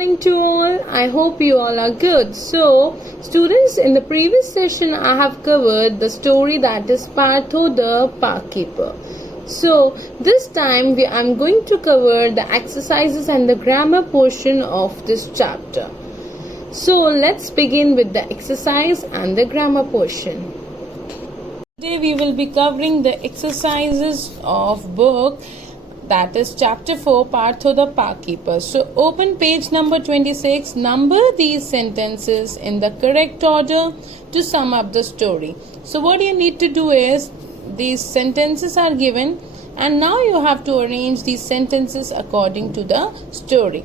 morning to all. I hope you all are good. So, students, in the previous session, I have covered the story that is Partho the Park Keeper. So, this time I'm going to cover the exercises and the grammar portion of this chapter. So, let's begin with the exercise and the grammar portion. Today we will be covering the exercises of book that is chapter 4, Partho the Park Keeper. So open page number 26, number these sentences in the correct order to sum up the story. So what you need to do is, these sentences are given and now you have to arrange these sentences according to the story.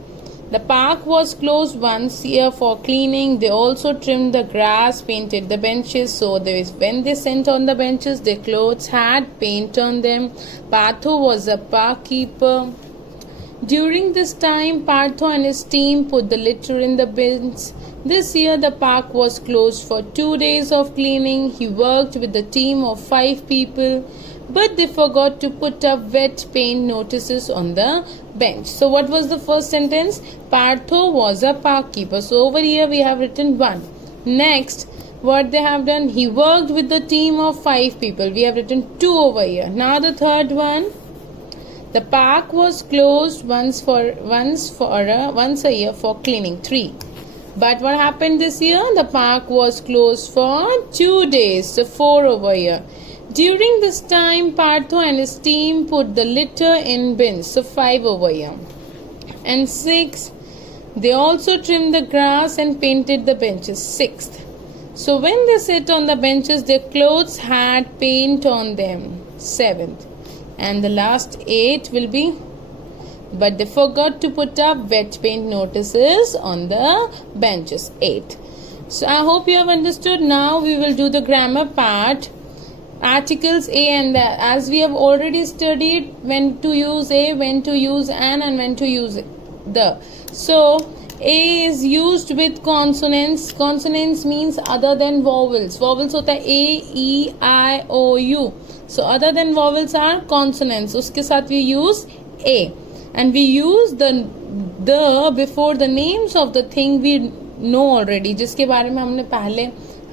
The park was closed once a year for cleaning. They also trimmed the grass, painted the benches. So when they sat on the benches, their clothes had paint on them. Partho was a park keeper. During this time, Partho and his team put the litter in the bins. This year, the park was closed for 2 days of cleaning. He worked with a team of 5 people, but they forgot to put up wet paint notices on the bench. So what was the first sentence? Partho was a park keeper. So over here we have written 1. Next, what they have done? He worked with the team of 5 people. We have written 2 over here. Now the third one. The park was closed once a year for cleaning. 3. But what happened this year? The park was closed for 2 days. So 4 over here. During this time, Partho and his team put the litter in bins. So 5 over here. And 6, they also trimmed the grass and painted the benches. 6th. So when they sit on the benches, their clothes had paint on them. 7th. And the last 8 will be, but they forgot to put up wet paint notices on the benches. 8. So I hope you have understood. Now we will do the grammar part. Articles A and the, as we have already studied when to use a, when to use an, and when to use the. So A is used with consonants. Consonants means other than vowels. Vowels hota hai A, E, I, O, U. So other than vowels are consonants. Uske sath we use A. And we use the before the names of the thing we know already. जिसके बारे में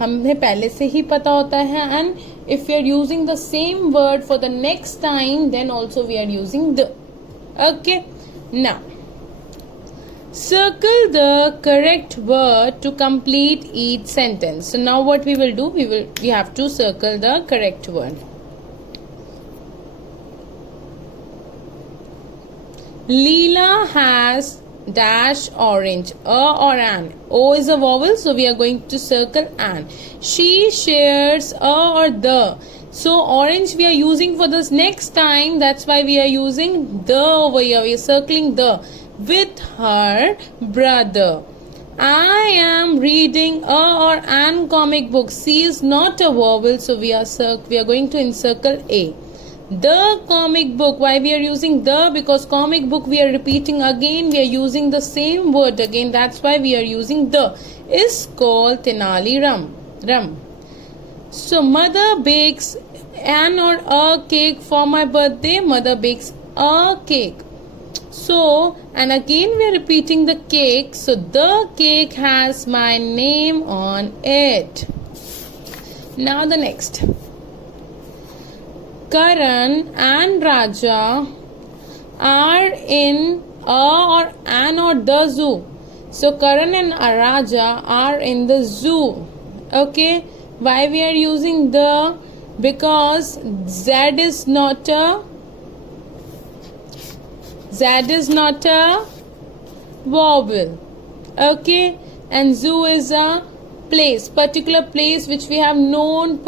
हमें पहले से ही पता होता है. And if we are using the same word for the next time, then also we are using the. Okay. Now, circle the correct word to complete each sentence. So now what we will do? We have to circle the correct word. Leela has dash orange. A or an. O is a vowel, so we are going to circle an. She shares a or the. So orange we are using for this next time. That's why we are using the over here. We are circling the. With her brother. I am reading a or an comic book. C is not a vowel, so we are going to encircle A. The comic book. Why we are using the? Because comic book we are repeating again. We are using the same word again. That's why we are using the. Is called Tenali Ram. So mother bakes an or a cake for my birthday. Mother bakes a cake. So, and again we are repeating the cake. So the cake has my name on it. Now the next. Karan and Raja are in a or an or the zoo. So Karan and Raja are in the zoo. Okay. Why we are using the? Because Z is not a vowel. Okay. And zoo is a place, particular place which we have known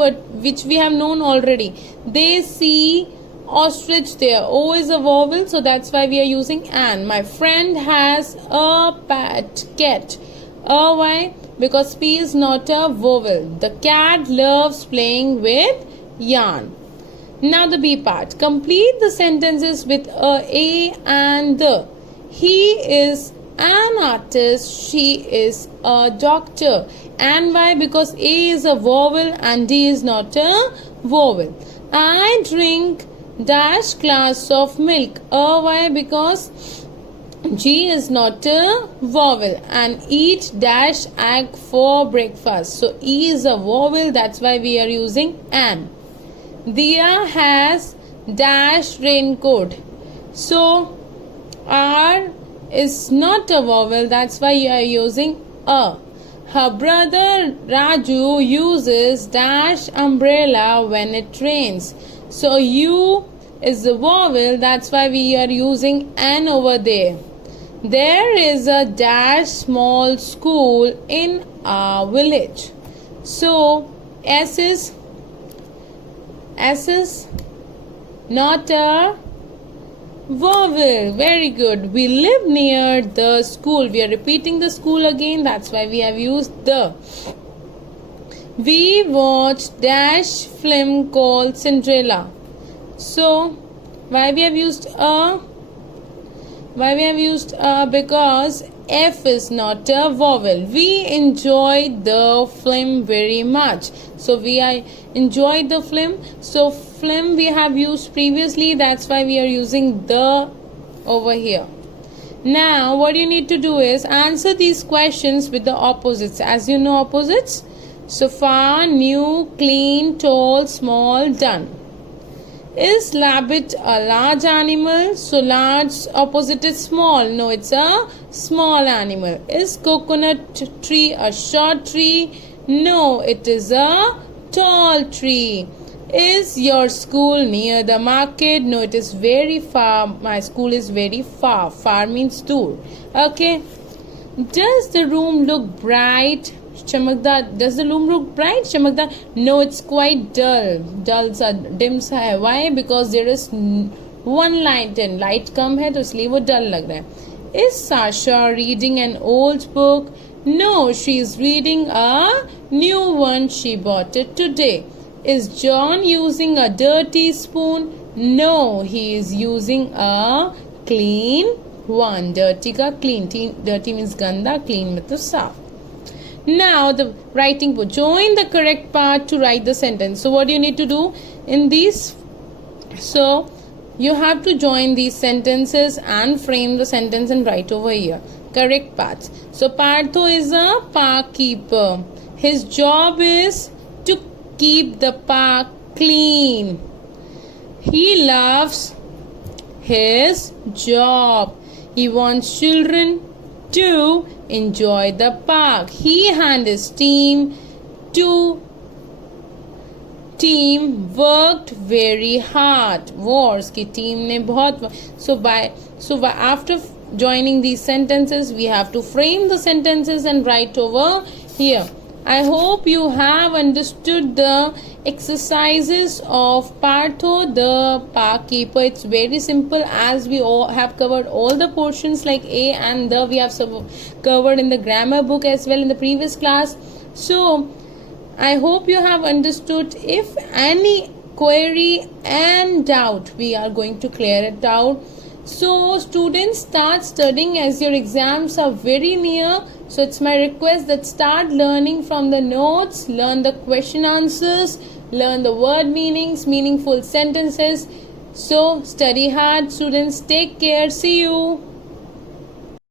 already. They see ostrich there. O is a vowel, so that's why we are using an. My friend has a pet cat. Why? Because P is not a vowel. The cat loves playing with yarn. Now the B part. Complete the sentences with a and the. He is an artist. She is a doctor. And why? Because A is a vowel and D is not a vowel. I drink dash glass of milk. Why? Because G is not a vowel. And eat dash egg for breakfast. So E is a vowel, that's why we are using an. Diya has dash raincoat. So R is not a vowel, that's why you are using a. Her brother Raju uses dash umbrella when it rains. So U is a vowel, that's why we are using an over there. There is a dash small school in our village. So S is not a vowel. Very good. We live near the school. We are repeating the school again. That's why we have used the. We watched dash film called Cinderella. So why we have used a? Why we have used a? Because F is not a vowel. We enjoyed the film very much. So we enjoyed the film. So film we have used previously. That's why we are using the over here. Now what you need to do is answer these questions with the opposites. As you know opposites. So far, new, clean, tall, small, done. Is rabbit a large animal? So large opposite is small. No, it's a small animal. Is coconut tree a short tree? No, it is a tall tree. Is your school near the market? No, it is very far. My school is very far. Far means dur. Okay. Does the room look bright? Chamakdar. Does the room look bright? Chamakdar. No, it's quite dull. Dull सा dim सा है. Why? Because there is one light and light कम है तो इसलिए वो dull लग रहा है. Is Sasha reading an old book? No, she is reading a new one. She bought it today. Is John using a dirty spoon? No, he is using a clean one. Dirty का clean. Dirty means गंदा, clean मतलब साफ. Now the writing book. Join the correct part to write the sentence. So what do you need to do in these? So you have to join these sentences and frame the sentence and write over here. Correct parts. So Partho is a park keeper. His job is to keep the park clean. He loves his job. He wants children to enjoy the park. He and his team worked very hard. Wars की team ने बहुत. So after joining these sentences, we have to frame the sentences and write over here. I hope you have understood the exercises of Partho the park keeper. It's very simple, as we all have covered all the portions like A and the we have covered in the grammar book as well in the previous class. So I hope you have understood. If any query and doubt, we are going to clear it out. So students, start studying as your exams are very near. So it's my request that start learning from the notes, learn the question answers, learn the word meanings, meaningful sentences. So study hard students. Take care. See you.